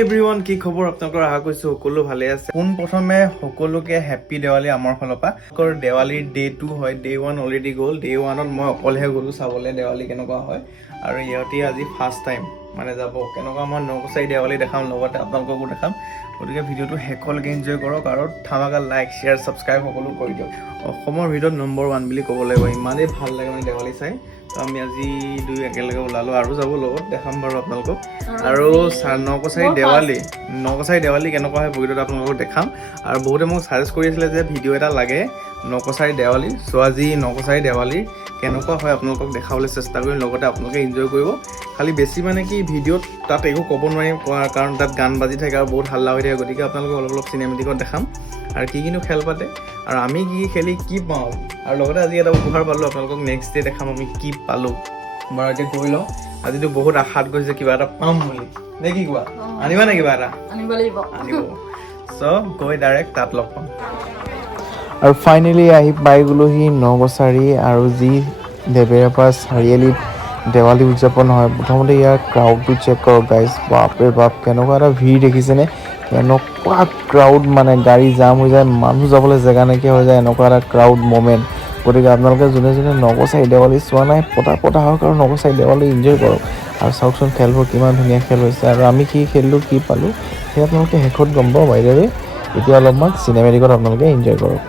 Everyone কি খবৰ আপোনালোকৰ আশা কৰিছো সকলো ভালে আছে পোন প্ৰথমে সকলোকে হেপী দেৱালী আমাৰ ফালৰ পৰা দেৱালীৰ ডে 2 হয় ডে 1 অলৰেডি গ'ল ডে 1ত মই অকলেহে গ'লো চাবলৈ দেৱালী কেনেকুৱা হয় আৰু ইহঁতে আজি ফাৰ্ষ্ট টাইম মানে যাব কেনেকুৱা মই নকচাৰি দেৱালী দেখাম লগতে আপোনালোককো দেখাম গতিকে ভিডিঅ'টো শেষলৈকে এনজয় কৰক আৰু ধামাকা লাইক শ্বেয়াৰ ছাবস্ক্ৰাইব সকলো কৰি দিয়ক অসমৰ ভিতৰত নম্বৰ 1 বুলি ক'ব লাগিব ইমানেই ভাল লাগে মানে দেৱালী চাই তো আমি আজি দুই একেলগে ওলালো আৰু যাব লগত দেখাম বাৰু আপোনালোকক আৰু নকচাৰি দেৱালী কেনেকুৱা হয় ভিডিঅ'ত আপোনালোকক দেখাম আৰু বহুতে মোক সাজেষ্ট কৰি আছিলে যে ভিডিঅ' এটা লাগে নকচাৰি দেৱালী সো আজি নকচাৰি দেৱালী কেনেকুৱা হয় আপোনালোকক দেখাবলৈ চেষ্টা কৰিম লগতে আপোনালোকে এনজয় কৰিব খালি বেছি মানে কি ভিডিঅ'ত তাত একো ক'ব নোৱাৰিম কাৰণ তাত গান বাজি থাকে আৰু বহুত হাল্লা হৈ থাকে গতিকে আপোনালোকক অলপ চিনেমেটিকত দেখাম আৰু কি কিনো খেল পাতে আৰু আমি কি খেলি কি পাওঁ আৰু লগতে আজি এটা উপহাৰ পালোঁ আপোনালোকক নেক্সট ডে দেখাম আমি কি পালোঁ বাৰু এতিয়া গৈ লওঁ আজিতো বহুত আশাত গৈছে কিবা এটা পাম বুলি নে কি কোৱা আনিবা নে কিবা এটা আনিব চ' গৈ ডাইৰেক্ট তাত লগ পাম আৰু ফাইনেলি আহি পাই গ'লোহি নকচাৰি আৰু যি দেবেৰাপাৰ চাৰিআলিত দেৱালী উদযাপন হয় প্ৰথমতে ইয়াৰ ক্ৰাউডটো চেক কৰক গাইজ বাপৰে বাপ কেনেকুৱা এটা ভিৰ দেখিছেনে এনেকুৱা ক্ৰাউড মানে গাড়ী জাম হৈ যায় মানুহ যাবলৈ জেগা নাইকিয়া হৈ যায় এনেকুৱা এটা ক্ৰাউড মমেণ্ট গতিকে আপোনালোকে যোনে যোনে নকচাৰি দেৱালী চোৱা নাই পতা হওক আৰু নকচাৰি দেৱালী এনজয় কৰক আৰু চাওকচোন খেলবোৰ কিমান ধুনীয়া খেল হৈছে আৰু আমি কি খেলিলোঁ কি পালোঁ সেই আপোনালোকে শেষত গম পাব বাইদেৱে এতিয়া অলপমান চিনেমেটিকত আপোনালোকে এনজয় কৰক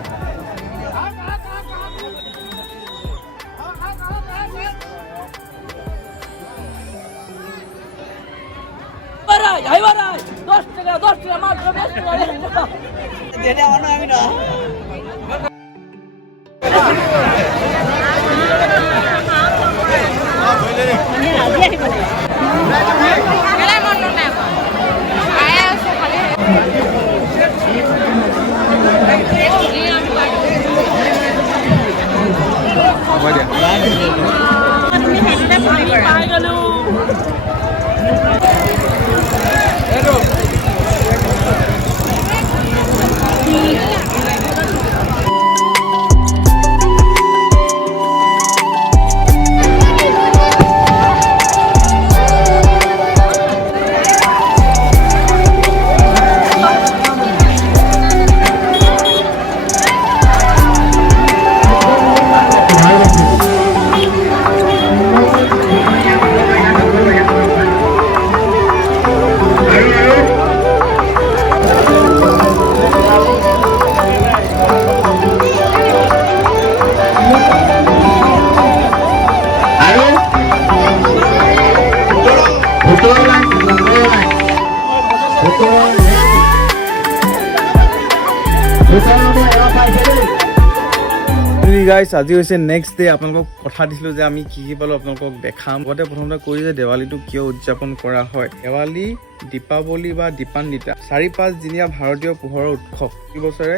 গাইজ আজি হৈছে নেক্সট ডে আপোনালোকক কথা দিছিলোঁ যে আমি কি পালোঁ আপোনালোকক দেখাম আগতে প্ৰথমতে কৈ যে দেৱালীটো কিয় উদযাপন কৰা হয় দেৱালী দীপাৱলী বা দীপান্বিতা 4-5 দিনীয়া ভাৰতীয় পোহৰৰ উৎসৱ প্ৰতি বছৰে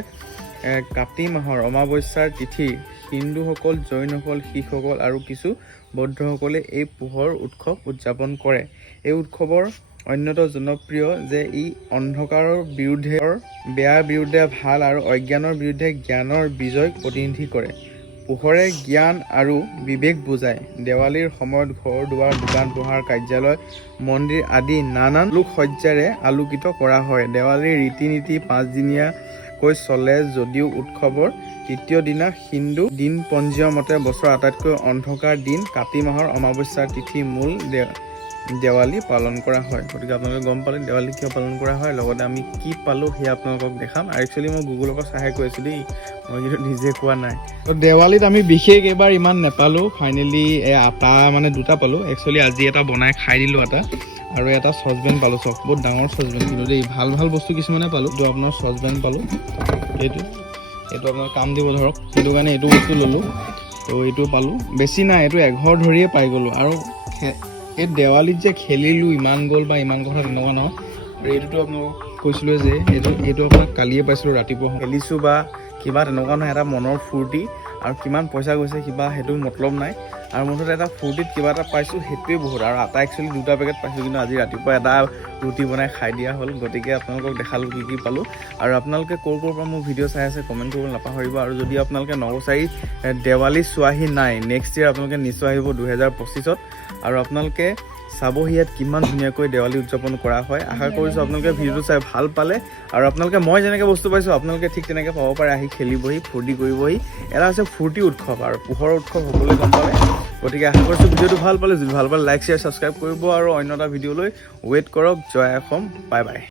কাতি মাহৰ অমাৱস্যাৰ তিথি হিন্দুসকল জৈনসকল শিখসকল আৰু কিছু বৌদ্ধসকলে এই পোহৰ উৎসৱ উদযাপন কৰে এই উৎসৱৰ অন্যতম জনপ্ৰিয় যে ই অন্ধকাৰৰ বিৰুদ্ধে বেয়াৰ বিৰুদ্ধে ভাল আৰু অজ্ঞানৰ বিৰুদ্ধে জ্ঞানৰ বিজয় প্ৰতিনিধি কৰে পোহৰে জ্ঞান আৰু বিবেক বুজায় দেৱালীৰ সময়ত ঘৰ দুৱাৰ দোকান পোহাৰ কাৰ্যালয় মন্দিৰ আদি নানান লোকসজ্জাৰে আলোকিত কৰা হয় দেৱালীৰ ৰীতি নীতি 5 দিনীয়াকৈ চলে যদিও উৎসৱৰ তৃতীয় দিনা হিন্দু দিন পঞ্জীয় মতে বছৰৰ আটাইতকৈ অন্ধকাৰ দিন কাতি মাহৰ অমাৱস্যাৰ তিথি মূল দেৱালী পালন কৰা হয় গতিকে আপোনালোকে গম পালে দেৱালী কিয় পালন কৰা হয় লগতে আমি কি পালোঁ সেয়া আপোনালোকক দেখাম আৰু একচুৱেলি মই গুগলৰ পৰা চাই কৈ আছোঁ দেই মই কিন্তু নিজে কোৱা নাই তো দেৱালীত আমি বিশেষ এইবাৰ ইমান নাপালোঁ ফাইনেলি আটা মানে 2টা পালোঁ একচুৱেলি আজি এটা বনাই খাই দিলোঁ এটা আৰু এটা চচপেন পালোঁ চব বহুত ডাঙৰ চচপেন কিন্তু দেই ভাল ভাল বস্তু কিছুমানে পালোঁ তো আপোনাৰ চচপেন পালোঁ এইটো আপোনাৰ কাম দিব ধৰক সেইটো কাৰণে এইটো বস্তু ল'লোঁ তো এইটো পালোঁ বেছি নাই এইটো এঘৰ ধৰিয়ে পাই গ'লোঁ আৰু এই দেৱালীত যে খেলিলোঁ ইমান গ'ল বা ইমান কথা তেনেকুৱা নহয় আৰু এইটোতো আপোনালোকক কৈছিলোঁ যে এইটো আপোনাক কালিয়ে পাইছিলোঁ ৰাতিপুৱা খেলিছোঁ বা কিবা তেনেকুৱা নহয় এটা মনৰ ফূৰ্তি আৰু কিমান পইচা গৈছে কিবা সেইটো মতলব নাই আৰু মুঠতে এটা ফূৰ্তিত কিবা এটা পাইছোঁ সেইটোৱে বহুত আৰু আটা একচুৱেলি 2টা পেকেট পাইছোঁ কিন্তু আজি ৰাতিপুৱা এটা ৰুটি বনাই খাই দিয়া হ'ল গতিকে আপোনালোকক দেখালোঁ কি পালোঁ আৰু আপোনালোকে ক'ৰ পৰা মোৰ ভিডিঅ' চাই আছে কমেণ্ট কৰিব নাপাহৰিব আৰু যদি আপোনালোকে নকচাৰি দেৱালী চোৱাহি নাই নেক্সট ইয়াৰ আপোনালোকে নিশ্চয় আহিব 2025ত আৰু আপোনালোকে চাবহি ইয়াত কিমান ধুনীয়াকৈ দেৱালী উদযাপন কৰা হয়। আশা কৰিছোঁ আপোনালোকে ভিডিঅ'টো চাই ভাল পালে আৰু আপোনালোকে মই যেনেকৈ বস্তু পাইছোঁ আপোনালোকে ঠিক তেনেকৈ পাব পাৰে, আহি খেলিবহি, ফূৰ্তি কৰিবহি। এটা হৈছে ফূৰ্তি উৎসৱ আৰু পোহৰৰ উৎসৱ সকলোৱে গম পালে। গতিকে আশা কৰিছোঁ ভিডিঅ'টো ভাল পালে, যদি ভাল পালে লাইক শ্বেয়াৰ ছাবস্ক্ৰাইব কৰিব আৰু অন্য এটা ভিডিঅ'লৈ ৱেইট কৰক। জয় অসম, বাই বাই।